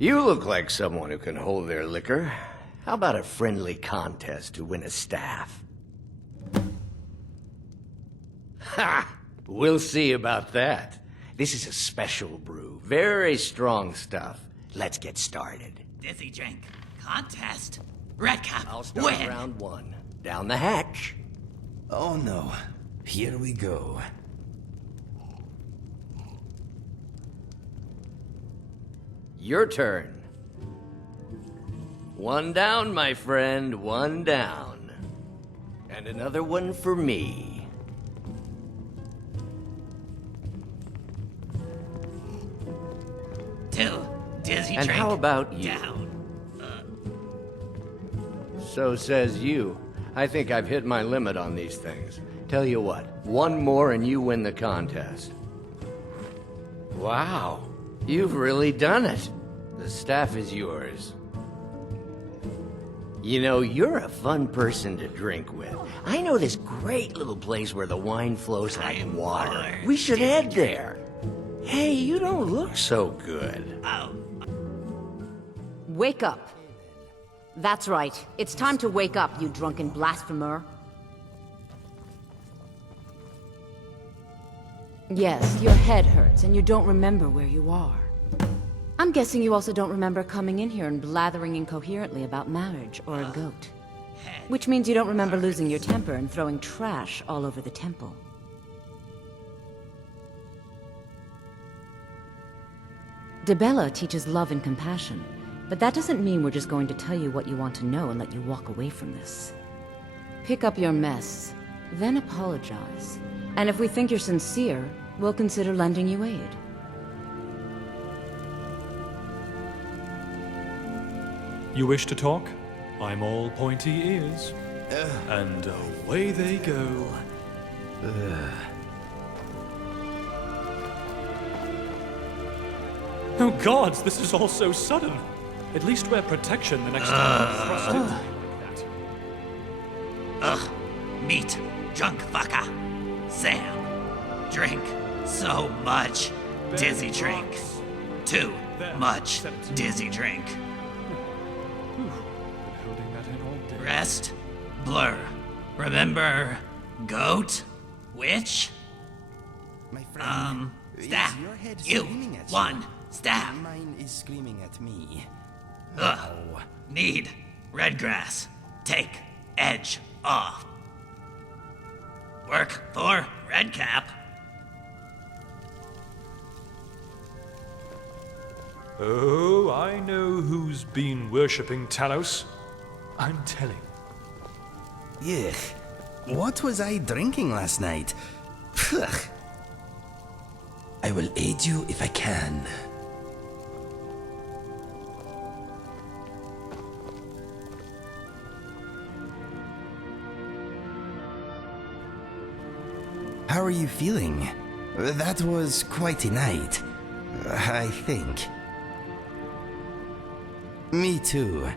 You look like someone who can hold their liquor. How about a friendly contest to win a staff? Ha! We'll see about that. This is a special brew. Very strong stuff. Let's get started. Dizzy drink. Contest. Redcap. I'll start win. round one. Down the hatch. Oh no. Here we go. Your turn. One down, my friend. One down. And another one for me. Two. Dizzy And drink. how about you? Down. So says you. I think I've hit my limit on these things. Tell you what, one more and you win the contest. Wow, you've really done it. The staff is yours. You know, you're a fun person to drink with. I know this great little place where the wine flows like water. We should head there. Hey, you don't look so good. Oh. Wake up. That's right. It's time to wake up, you drunken blasphemer. Yes, your head hurts and you don't remember where you are. I'm guessing you also don't remember coming in here and blathering incoherently about marriage or a goat. Which means you don't remember losing your temper and throwing trash all over the temple. Dibella teaches love and compassion, but that doesn't mean we're just going to tell you what you want to know and let you walk away from this. Pick up your mess, then apologize. And if we think you're sincere, we'll consider lending you aid. You wish to talk? I'm all pointy ears. And away they go. Oh gods, this is all so sudden. At least wear protection the next time I'm thrust into you like that. Ugh. Meat. Drunk fucker. Sam. Drink. So much. Dizzy drink. Too much dizzy drink. Been holding that in all day. Rest. Blur. Remember. Goat. Witch. My friend, Staff. is your head You. screaming at One. you? Staff. Mine is screaming at me. Ugh. Need. Red grass. Take. Edge. Off. Work for Redcap. Oh, I know who's been worshipping Talos. I'm telling. Yuck. What was I drinking last night? Pugh. I will aid you if I can. How are you feeling? That was quite a night, I think. Me too.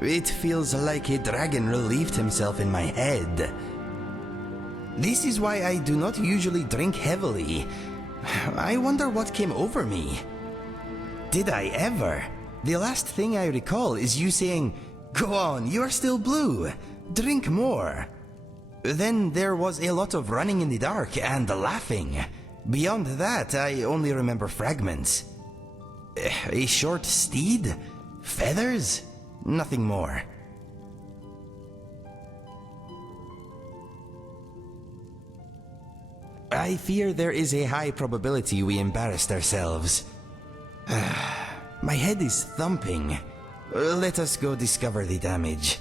It feels like a dragon relieved himself in my head. This is why I do not usually drink heavily. I wonder what came over me. Did I ever? The last thing I recall is you saying, "Go on, you are still blue. Drink more." Then there was a lot of running in the dark and laughing. Beyond that, I only remember fragments. A short steed? Feathers? Nothing more. I fear there is a high probability we embarrassed ourselves. My head is thumping. Let us go discover the damage.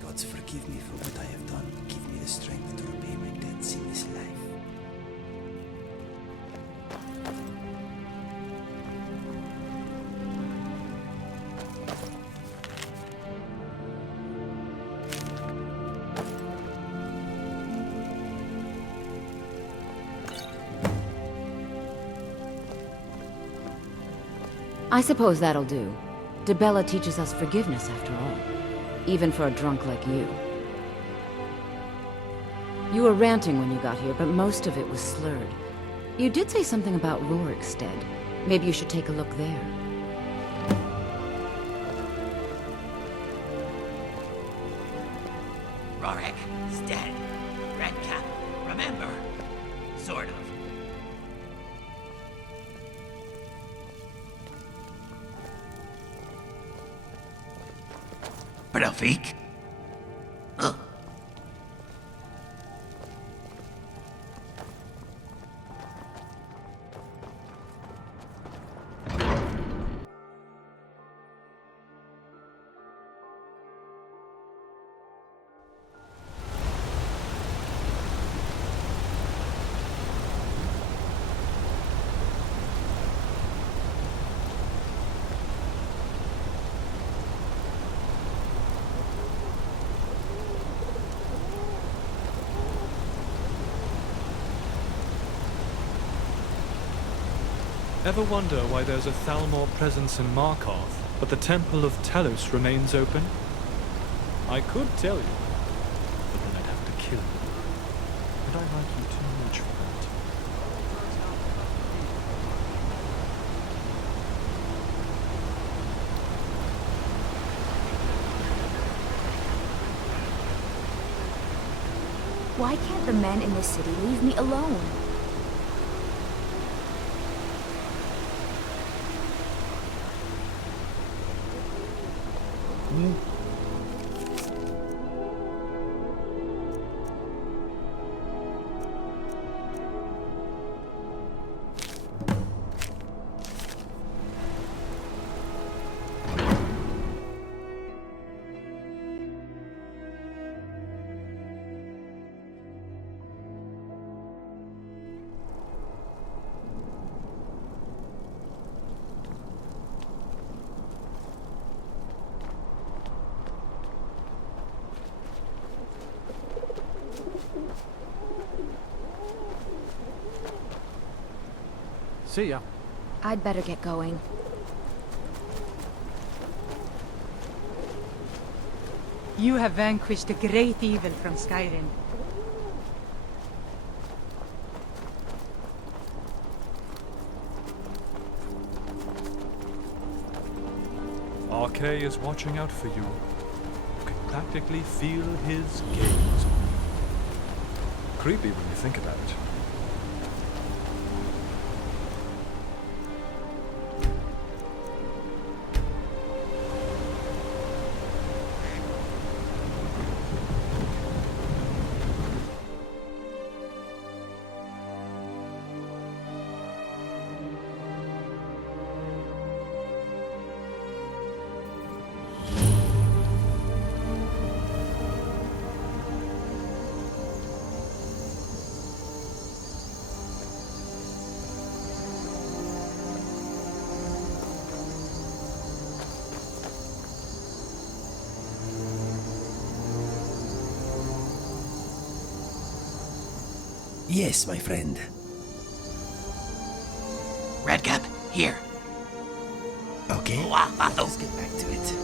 Gods, forgive me for what I have done. Give me the strength to repay my debts in this life. I suppose that'll do. Dibella teaches us forgiveness after all. Even for a drunk like you. You were ranting when you got here, but most of it was slurred. You did say something about Rorikstead. Maybe you should take a look there. Rorikstead. Redcap. Remember? Sort of. Rafik? Ever wonder why there's a Thalmor presence in Markarth, but the Temple of Talos remains open? I could tell you, but then I'd have to kill you. And I like you too much for that. Why can't the men in this city leave me alone? See ya. I'd better get going. You have vanquished a great evil from Skyrim. Arkay is watching out for you. You can practically feel his gaze. Creepy when you think about it. Yes, my friend. Redcap, here. Okay, let's get back to it.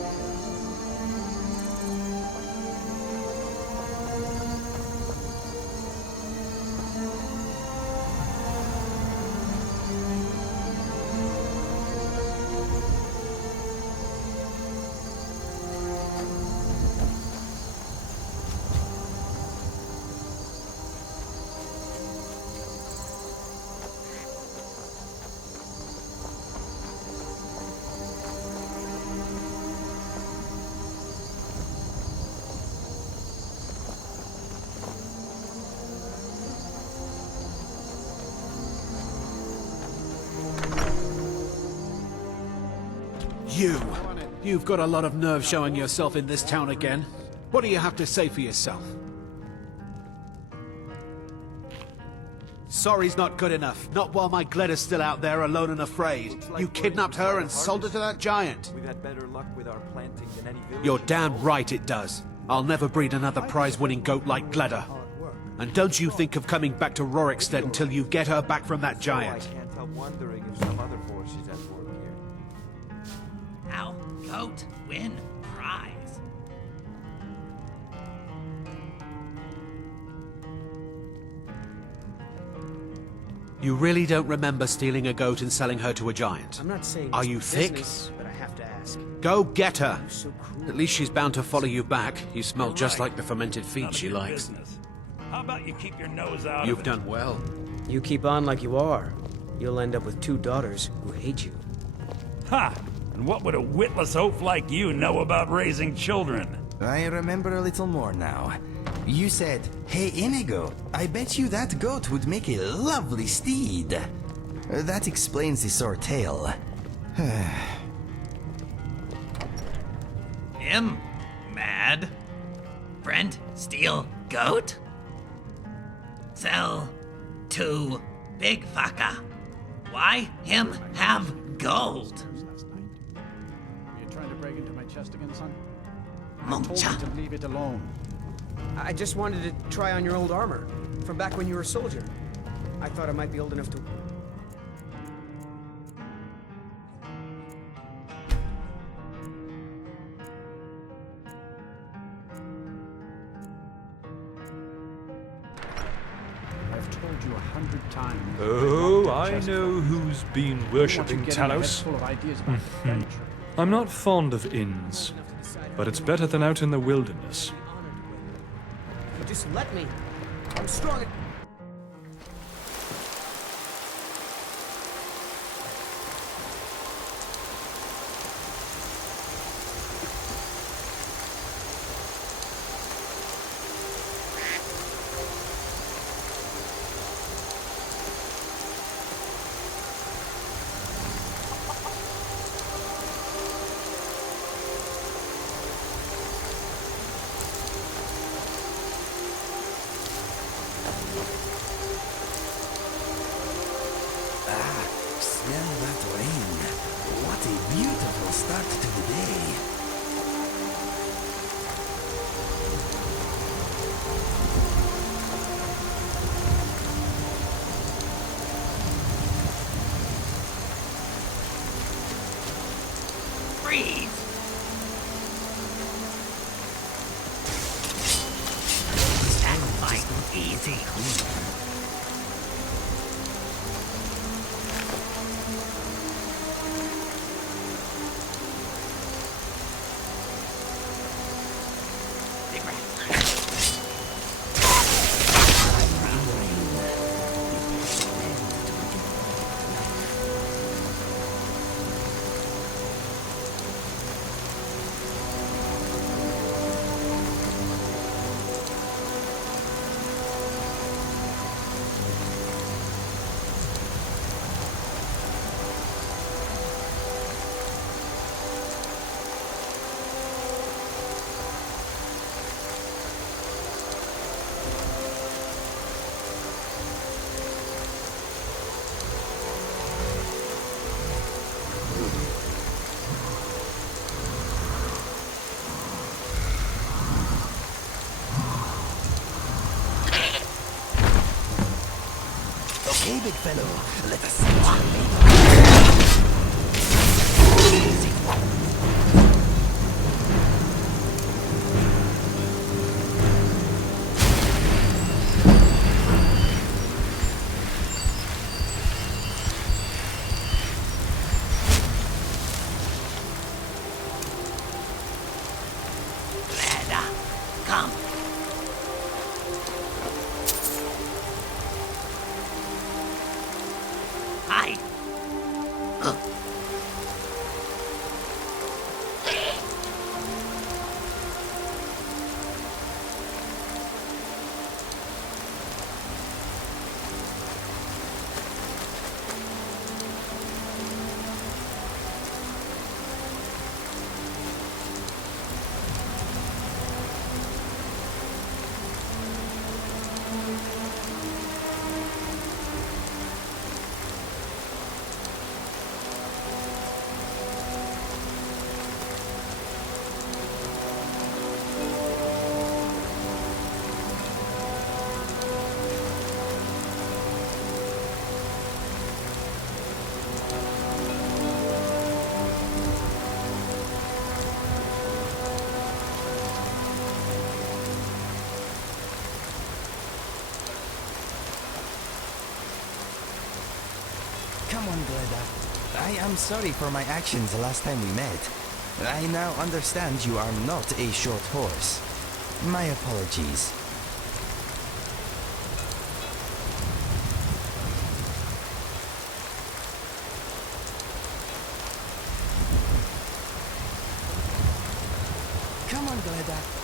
You've got a lot of nerve showing yourself in this town again. What do you have to say for yourself? Sorry's not good enough. Not while my Gleda's still out there alone and afraid. You kidnapped her and sold her to that giant. We've had better luck with our planting than any village. You're damn right it does. I'll never breed another prize-winning goat like Gleda. And don't you think of coming back to Rorikstead until you get her back from that I giant. can't help wondering if some other force is at work here. Goat win prize. You really don't remember stealing a goat and selling her to a giant? I'm not saying Are it's you thick? business, but I have to ask. Go get her! You're so cruel. At least she's bound to follow you back. You smell just like the fermented feet she likes. How about you keep your nose out You've of it? done well. You keep on like you are. You'll end up with 2 daughters who hate you. Ha! And what would a witless oaf like you know about raising children? I remember a little more now. You said, "Hey Inigo, I bet you that goat would make a lovely steed." That explains the sore tail. Him? Mad? Friend steal goat? Sell to big fucker. Why him have gold? You're trying to break into my chest again, son? Muncha. To leave it alone. I just wanted to try on your old armor from back when you were a soldier. I thought I might be old enough to... I've told you 100 times. Oh, I know who's been worshipping Talos. Full of ideas about adventure. I'm not fond of inns, but it's better than out in the wilderness. Just let me. I'm strong. Smell that rain. What a beautiful start to the day. Freeze! That fight easy. Okay, big fellow, let us see what you Leda, come. Hide. Gleda. I am sorry for my actions the last time we met. I now understand you are not a short horse. My apologies. Come on, Gleda.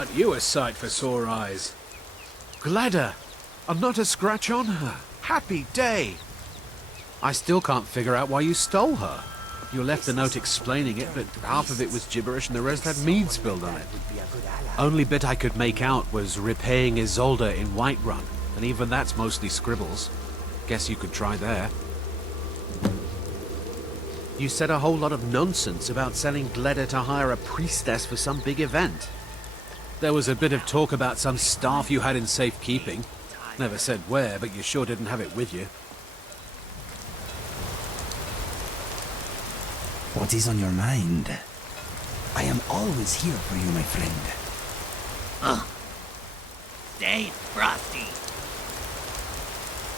Aren't you a sight for sore eyes? Gleda, and not a scratch on her. Happy day. I still can't figure out why you stole her. You left a note explaining it, but half of it was gibberish and the rest had mead spilled on it. Only bit I could make out was repaying Isolde in Whiterun, and even that's mostly scribbles. Guess you could try there. You said a whole lot of nonsense about selling Gleda to hire a priestess for some big event. There was a bit of talk about some staff you had in safekeeping. Never said where, but you sure didn't have it with you. What is on your mind? I am always here for you, my friend. Ugh. Stay frosty.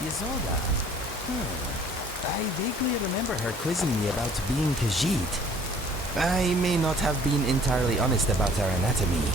Isolde. I vaguely remember her quizzing me about being Khajiit. I may not have been entirely honest about our anatomy.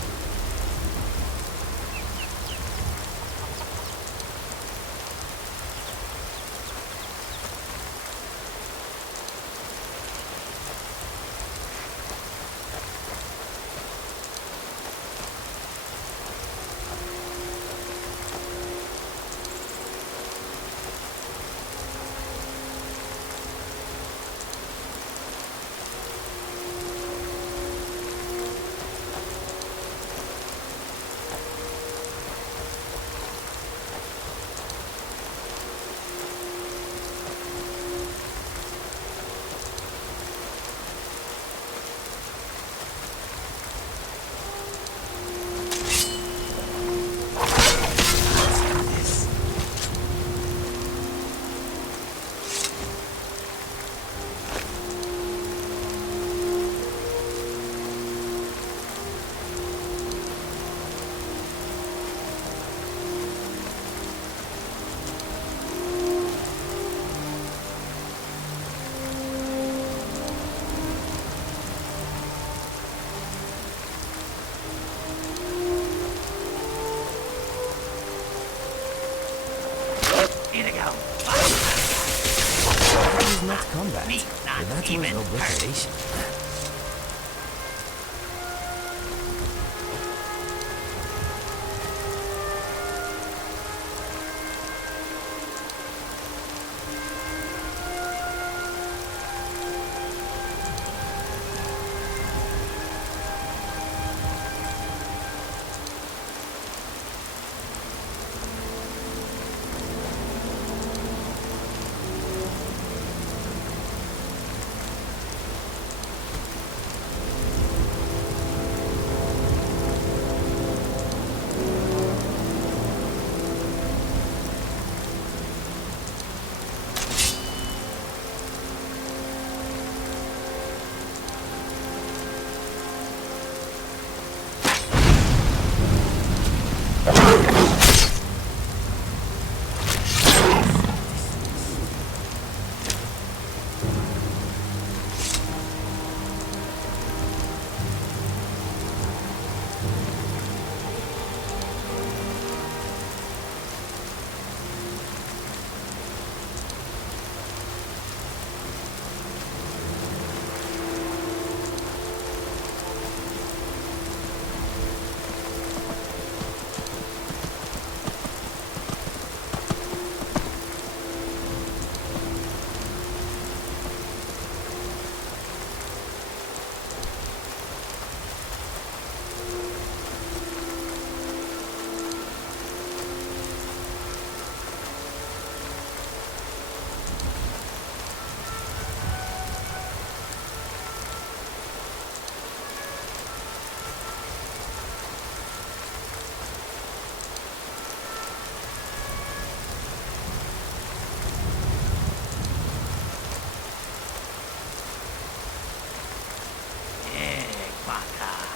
Inigo. That is not combat. Not That was even obliteration. motherfucker.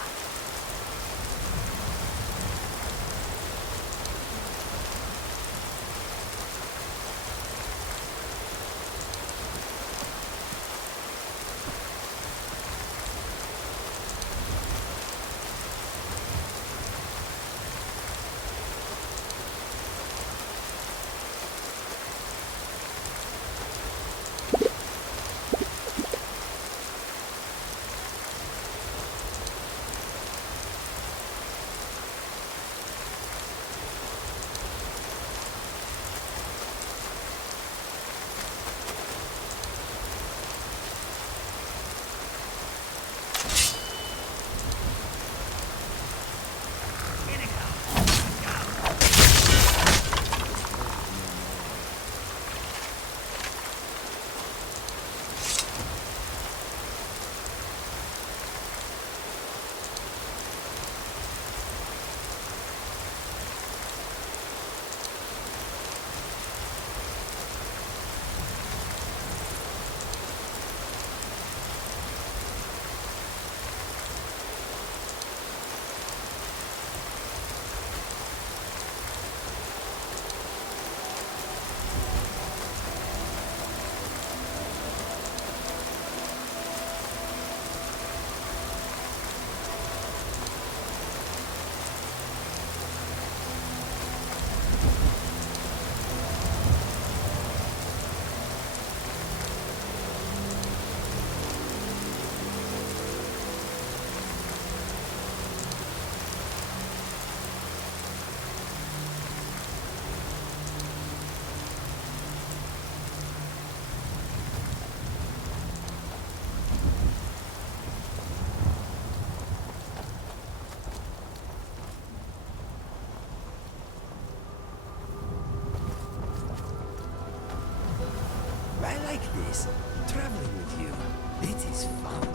I like this. Traveling with you. It is fun.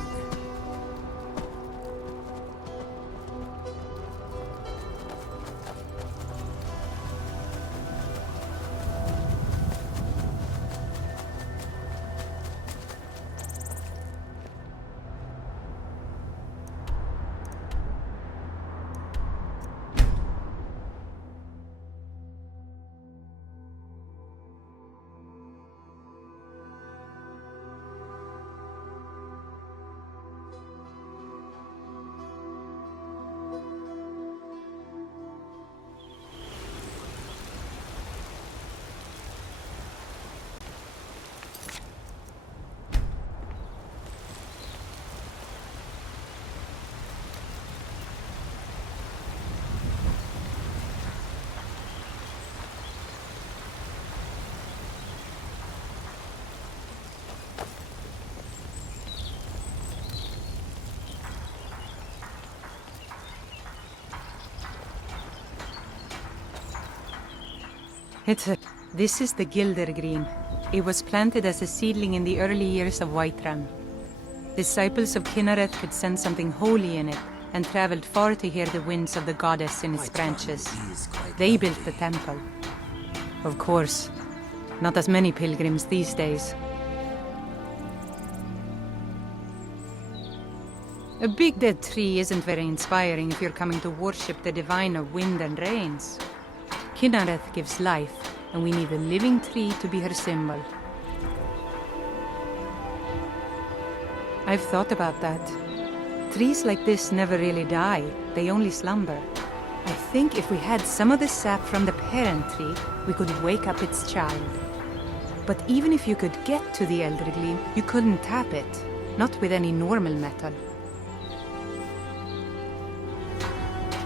This is the Gilder Green. It was planted as a seedling in the early years of Whiterun. Disciples of Kinnereth could sense something holy in it, and traveled far to hear the winds of the goddess in its branches. They built the temple. Of course, not as many pilgrims these days. A big dead tree isn't very inspiring if you're coming to worship the divine of wind and rains. Kinnereth gives life, and we need a living tree to be her symbol. I've thought about that. Trees like this never really die, they only slumber. I think if we had some of the sap from the parent tree, we could wake up its child. But even if you could get to the Elder Gleam, you couldn't tap it, not with any normal metal.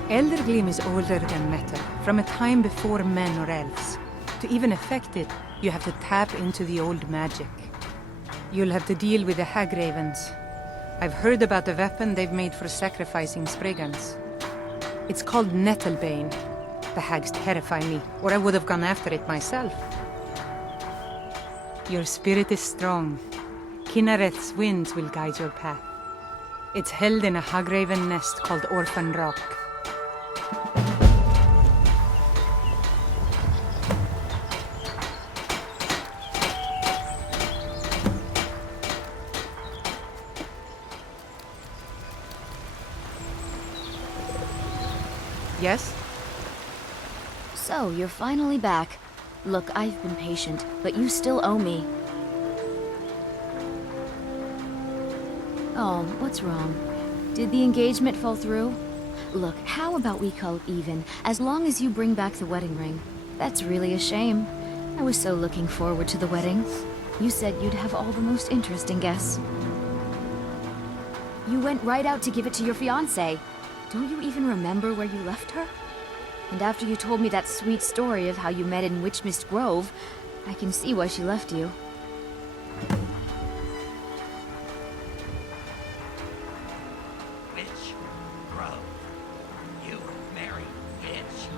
Elder Gleam is older than metal, from a time before men or elves. To even affect it, you have to tap into the old magic. You'll have to deal with the Hag Ravens. I've heard about the weapon they've made for sacrificing Spriggans. It's called Nettlebane. The hags terrify me, or I would have gone after it myself. Your spirit is strong. Kinnereth's winds will guide your path. It's held in a Hagraven nest called Orphan Rock. Yes? So, you're finally back. Look, I've been patient, but you still owe me. Oh, what's wrong? Did the engagement fall through? Look, how about we call it even, as long as you bring back the wedding ring? That's really a shame. I was so looking forward to the wedding. You said you'd have all the most interesting guests. You went right out to give it to your fiancé. Don't you even remember where you left her? And after you told me that sweet story of how you met in Witchmist Grove, I can see why she left you. Witch Grove. You married Witch.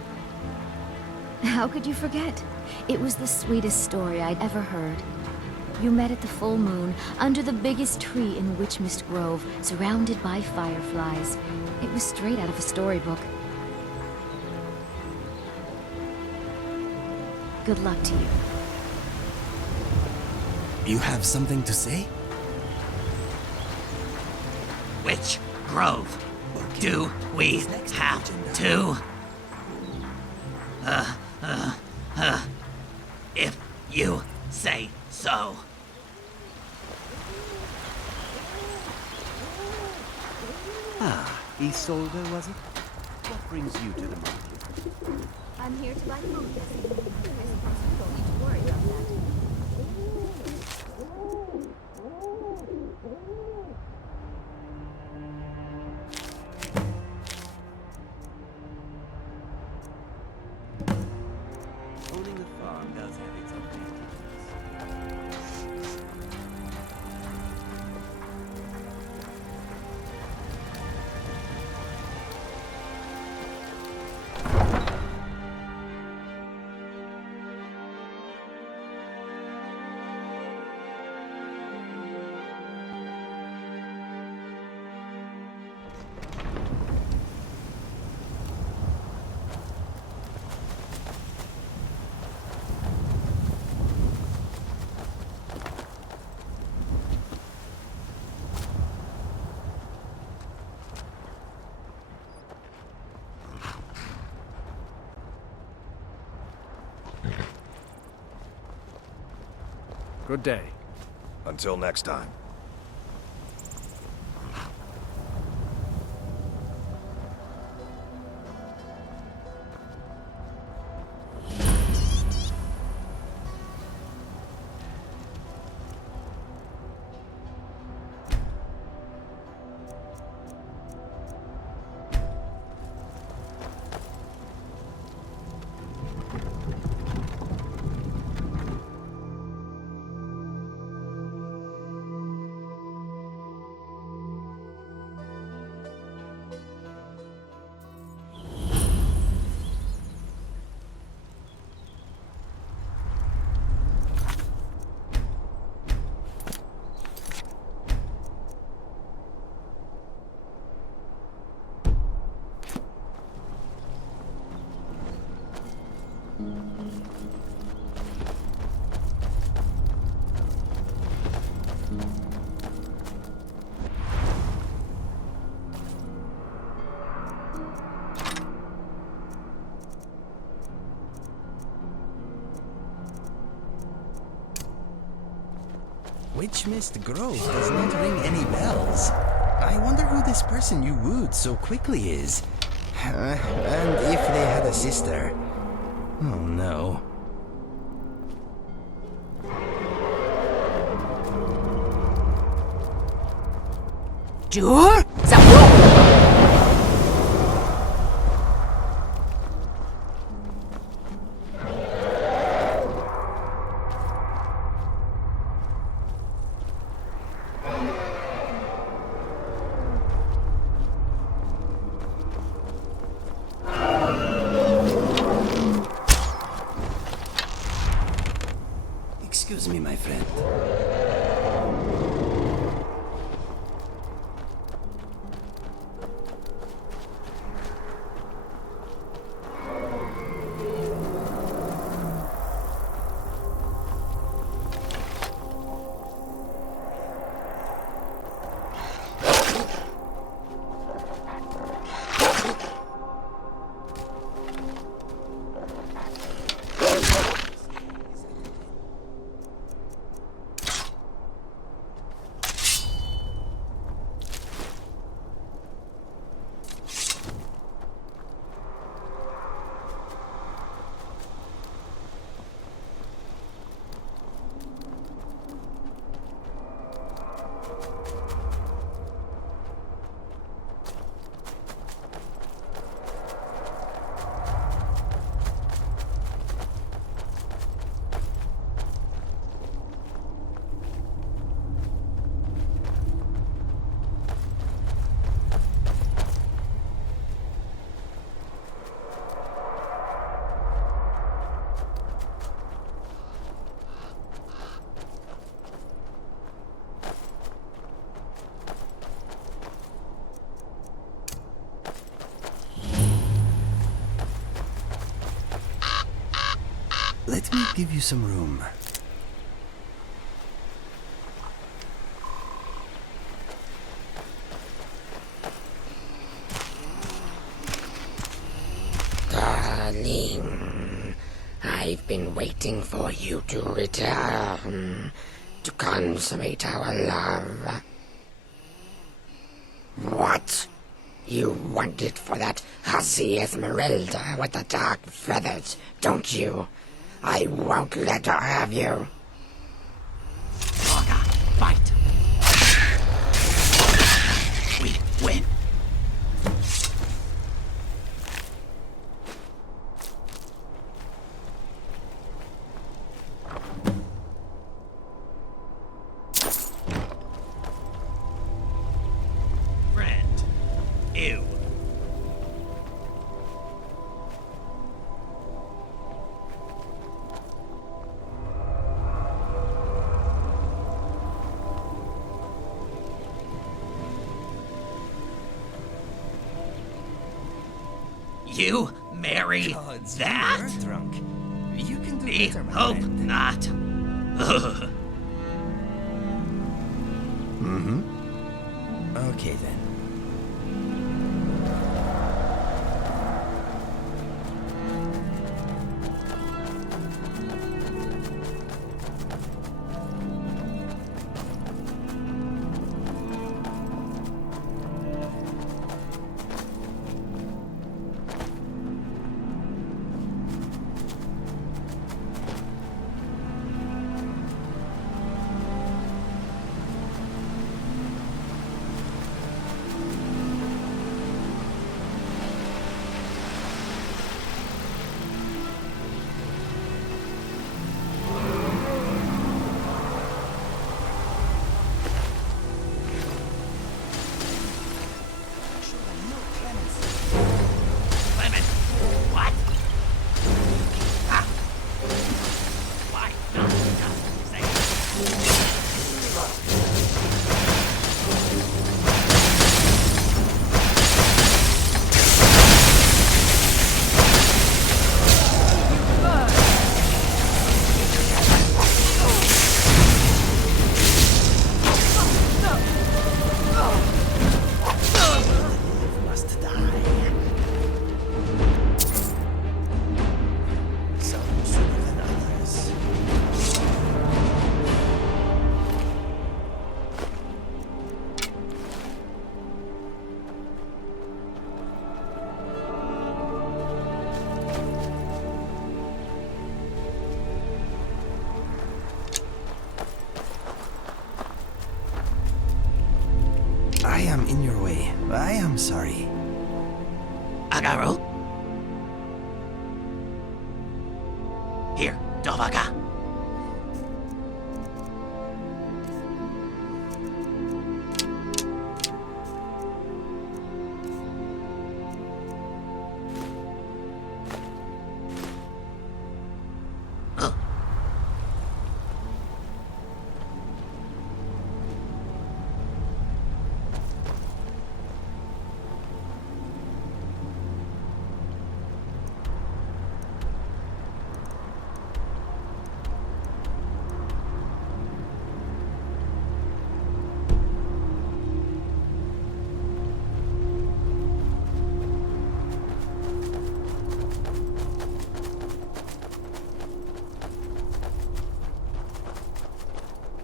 How could you forget? It was the sweetest story I'd ever heard. You met at the full moon, under the biggest tree in Witchmist Grove, surrounded by fireflies. It was straight out of a storybook. Good luck to you. You have something to say? Witch Grove. Do we have to? If you say so. Ah, Isolde, was it? What brings you to the market? I'm here to buy food, Jesse. I suppose you don't need to worry about that. Owning a farm does have its advantages. Good day. Until next time. Witchmist Grove does not ring any bells. I wonder who this person you wooed so quickly is. And if they had a sister. Oh no. Jur? Excuse me, my friend. Let me give you some room. Darling, I've been waiting for you to return, to consummate our love. What? You want it for that hussy Esmeralda with the dark feathers, don't you? I won't let her have you. Orga, fight! We win. Friend. Ew. You marry that? Drunk. You can do Me better, my hope friend. not. Ugh. Okay then. Clement, what? Ah. Why not just say Must die. Some sooner than others. I am in your way. I am sorry. Agaru? Here, Dovaga.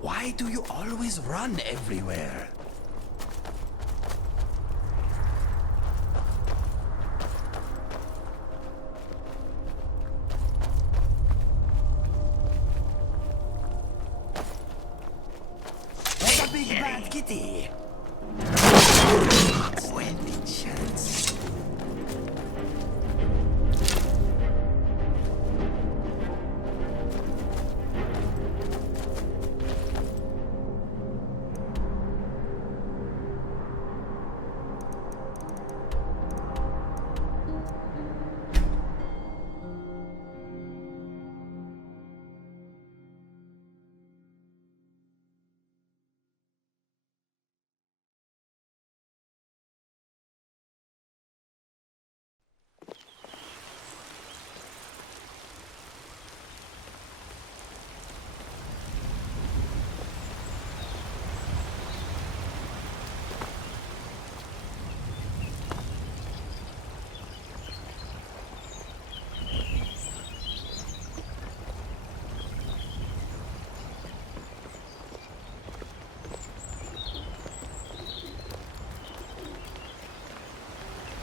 Why do you always run everywhere? Like a big bad kitty. Any chance?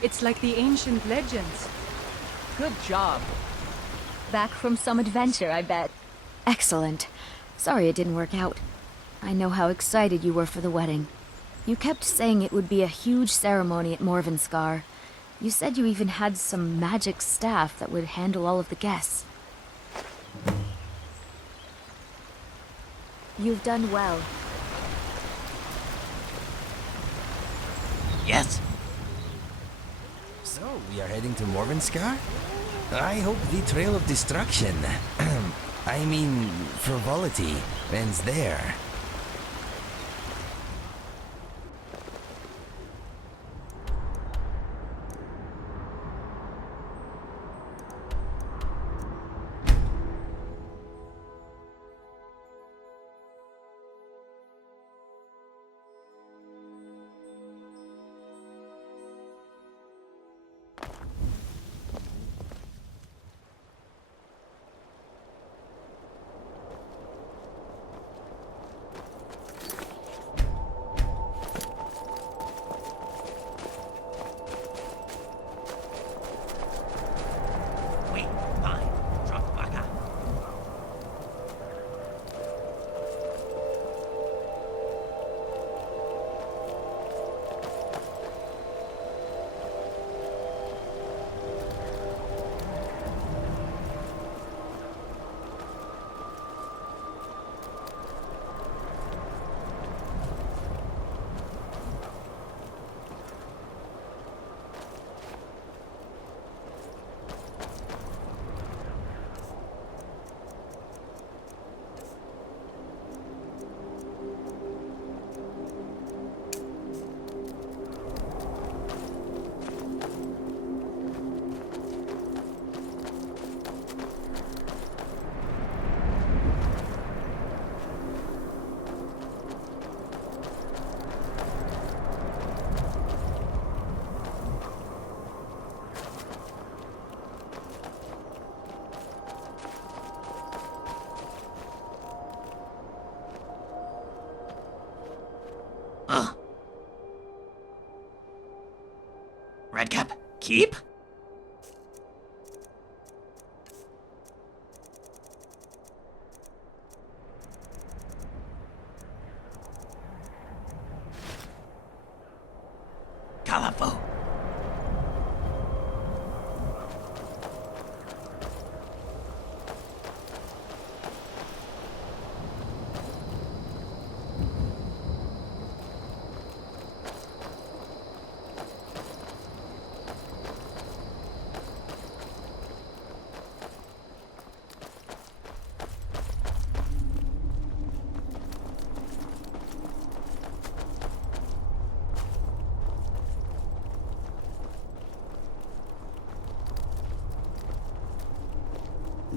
It's like the ancient legends. Good job. Back from some adventure, I bet. Excellent. Sorry it didn't work out. I know how excited you were for the wedding. You kept saying it would be a huge ceremony at Morvenskar. You said you even had some magic staff that would handle all of the guests. You've done well. Yes? So, we are heading to Morvenskar? I hope the Trail of Destruction, I mean, frivolity, ends there. Redcap, keep? Califu.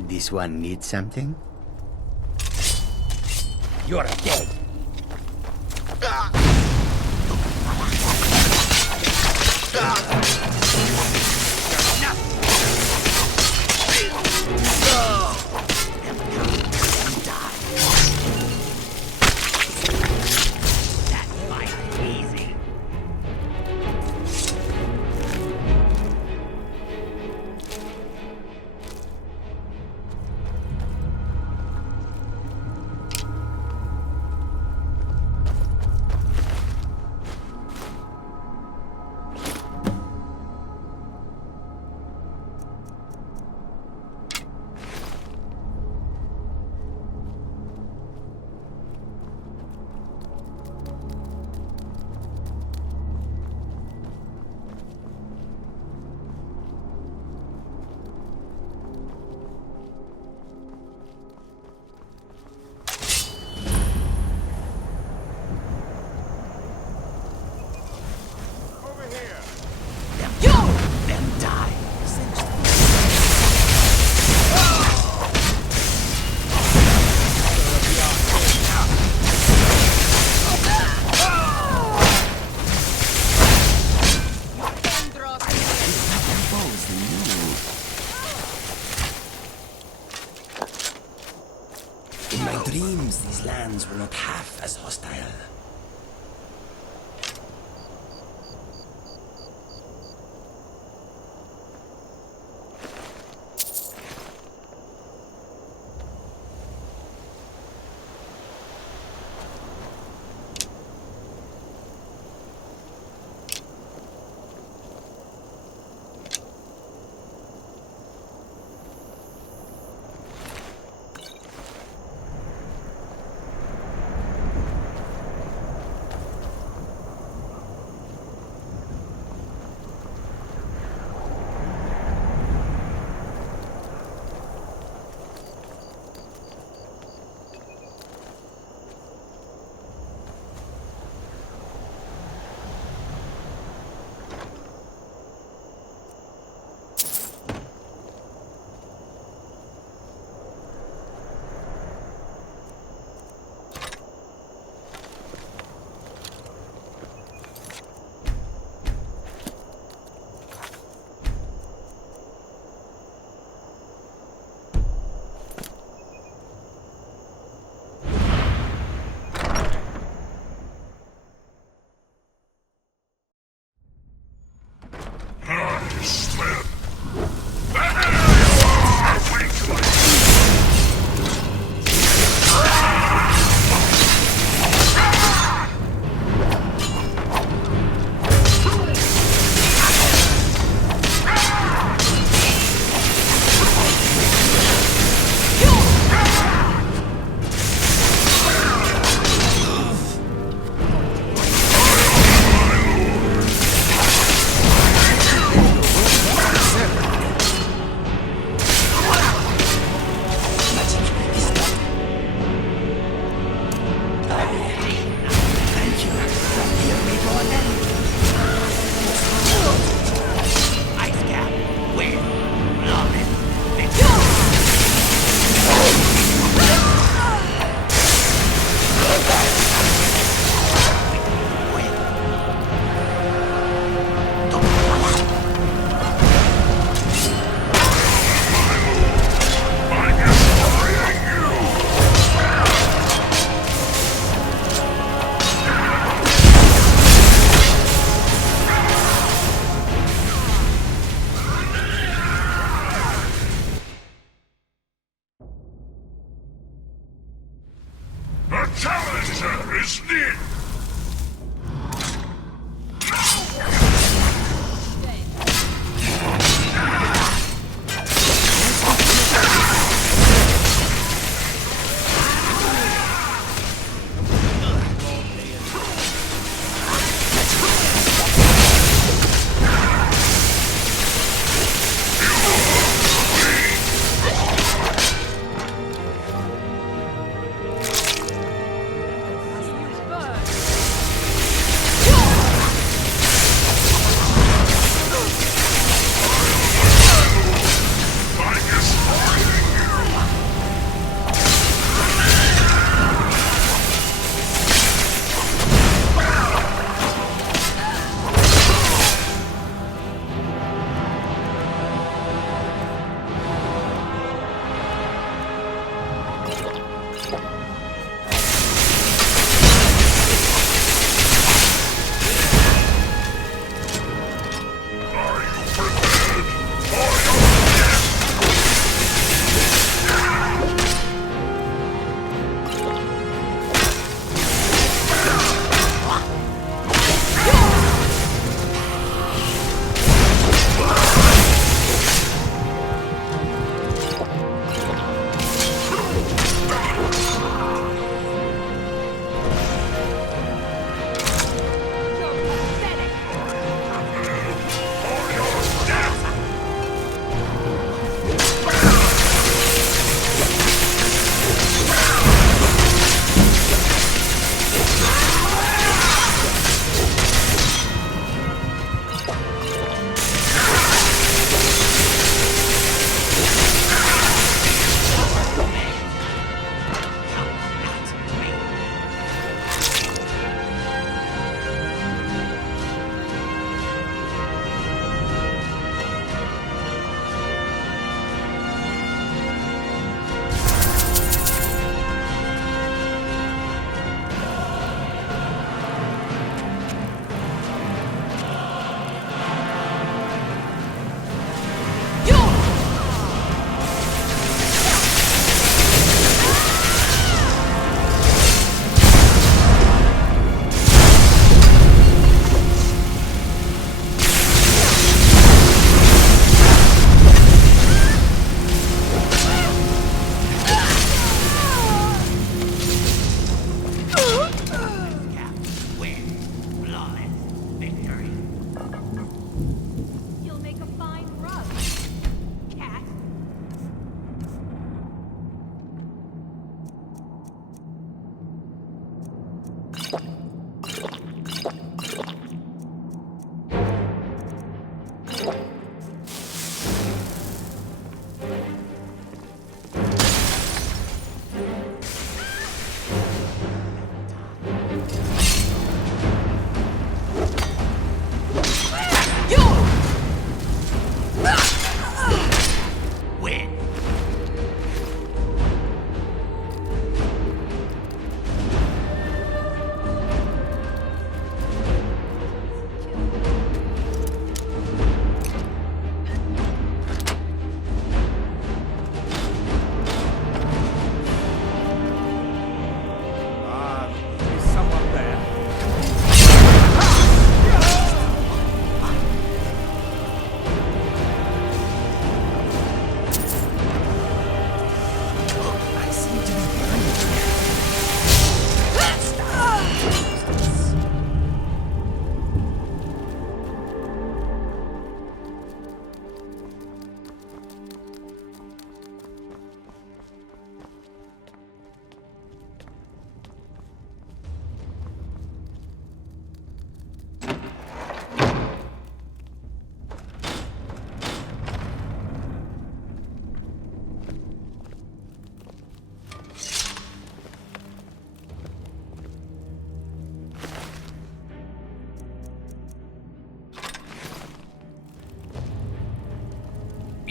This one needs something? You're dead.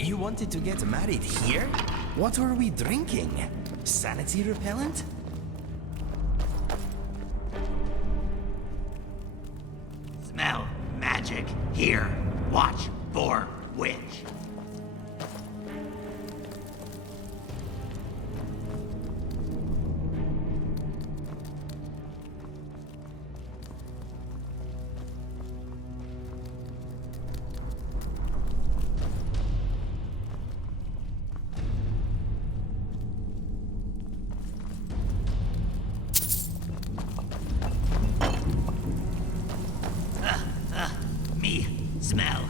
You wanted to get married here? What were we drinking? Sanity repellent? Smell magic. Here. Watch for witch. Me smell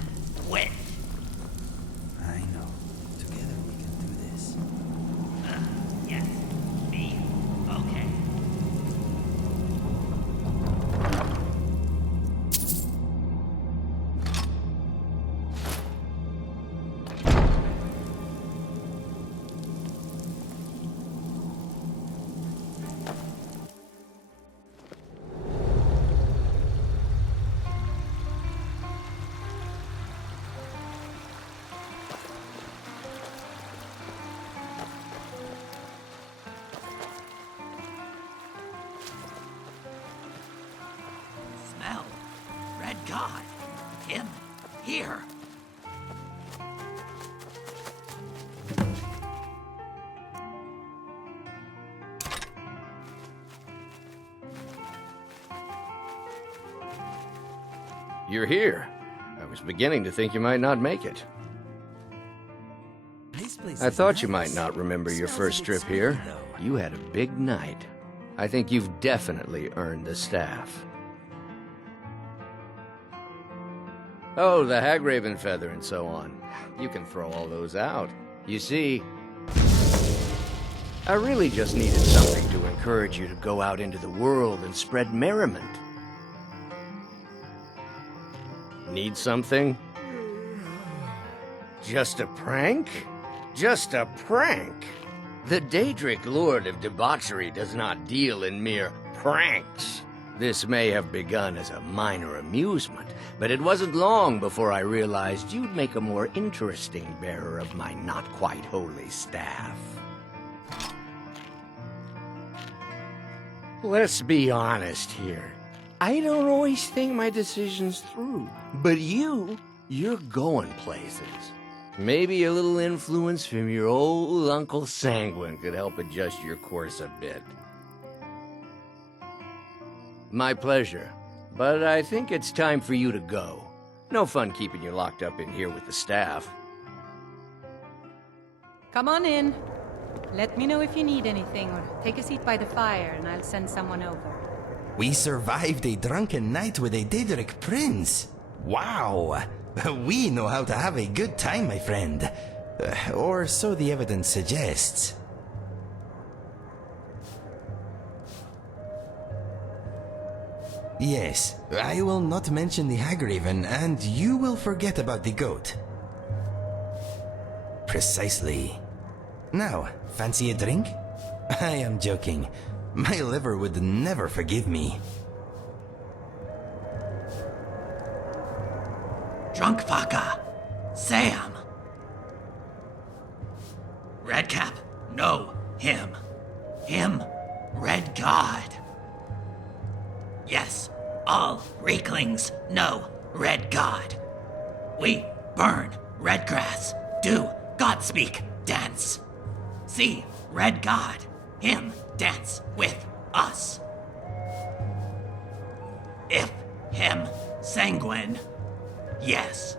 witch. I know. Together we can do this. Yes. Me. Okay. Smell. Red God. Him. Here. You're here. I was beginning to think you might not make it. I thought you might not remember your first trip here. You had a big night. I think you've definitely earned the staff. Oh, the Hagraven feather and so on. You can throw all those out. You see, I really just needed something to encourage you to go out into the world and spread merriment. Need something? Just a prank? Just a prank? The Daedric Lord of Debauchery does not deal in mere pranks. This may have begun as a minor amusement, but it wasn't long before I realized you'd make a more interesting bearer of my not-quite-holy staff. Let's be honest here. I don't always think my decisions through, but you're going places. Maybe a little influence from your old Uncle Sanguine could help adjust your course a bit. My pleasure, but I think it's time for you to go. No fun keeping you locked up in here with the staff. Come on in. Let me know if you need anything, or take a seat by the fire and I'll send someone over. We survived a drunken night with a Daedric prince. Wow! We know how to have a good time, my friend. Or so the evidence suggests. Yes, I will not mention the Hagraven, and you will forget about the goat. Precisely. Now, fancy a drink? I am joking. My liver would never forgive me. Drunk Vodka. Sam. Redcap. No. Him. Him. Red God. Yes. All Reeklings know Red God. We burn red grass. Do God speak. Dance. See Red God. Him dance with us. If him sanguine. Yes.